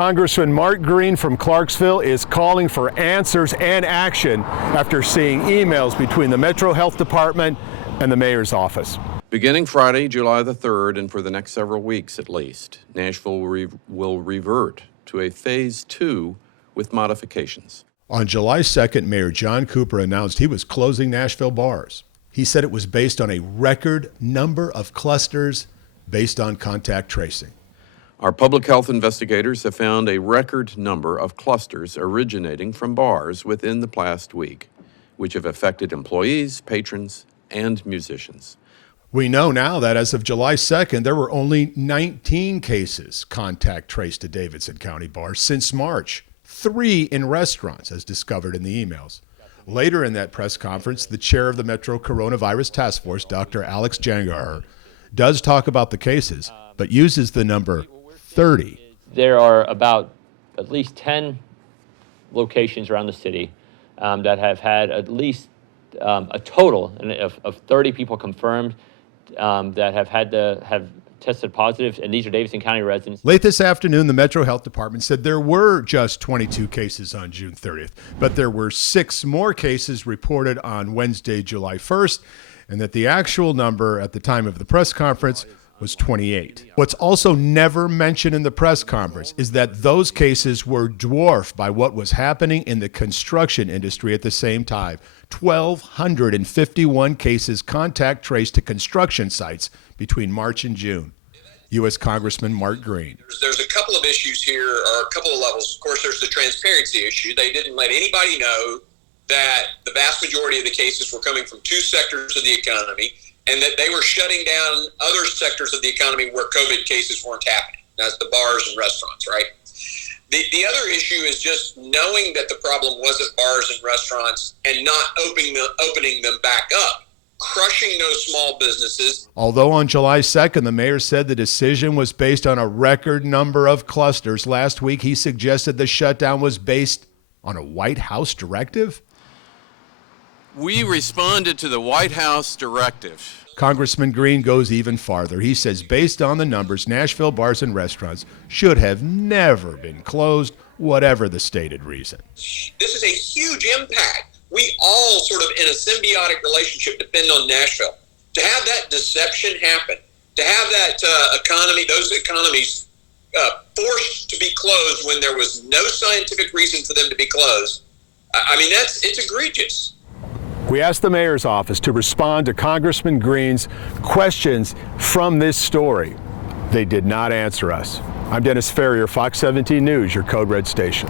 Congressman Mark Green from Clarksville is calling for answers and action after seeing emails between the Metro Health Department and the mayor's office. Beginning Friday, July the 3rd, and for the next several weeks at least, Nashville will revert to a Phase 2 with modifications. On July 2nd, Mayor John Cooper announced he was closing Nashville bars. He said it was based on a record number of clusters based on contact tracing. Our public health investigators have found a record number of clusters originating from bars within the past week, which have affected employees, patrons, and musicians. We know now that as of July 2nd, there were only 19 cases contact traced to Davidson County bars since March, 3 in restaurants, as discovered in the emails. Later in that press conference, the chair of the Metro Coronavirus Task Force, Dr. Alex Jangar, does talk about the cases, but uses the number 30. There are about at least 10 locations around the city that have had at least a total of 30 people confirmed that have tested positive, and these are Davidson County residents. Late this afternoon, the Metro Health Department said there were just 22 cases on June 30th, but there were 6 more cases reported on Wednesday, July 1st, and that the actual number at the time of the press conference was 28. What's also never mentioned in the press conference is that those cases were dwarfed by what was happening in the construction industry at the same time. 1,251 cases contact traced to construction sites between March and June. U.S. Congressman Mark Green. There's a couple of issues here, or a couple of levels. Of course, there's the transparency issue. They didn't let anybody know that the vast majority of the cases were coming from 2 sectors of the economy, and that they were shutting down other sectors of the economy where COVID cases weren't happening. That's the bars and restaurants, right? The other issue is just knowing that the problem was at bars and restaurants and not opening them back up, crushing those small businesses. Although on July 2nd, the mayor said the decision was based on a record number of clusters, last week he suggested the shutdown was based on a White House directive. We responded to the White House directive. Congressman Green goes even farther. He says based on the numbers, Nashville bars and restaurants should have never been closed, whatever the stated reason. This is a huge impact. We all sort of in a symbiotic relationship depend on Nashville. To have that deception happen, to have that those economies forced to be closed when there was no scientific reason for them to be closed, it's egregious. We asked the mayor's office to respond to Congressman Green's questions from this story. They did not answer us. I'm Dennis Ferrier, Fox 17 News, your Code Red station.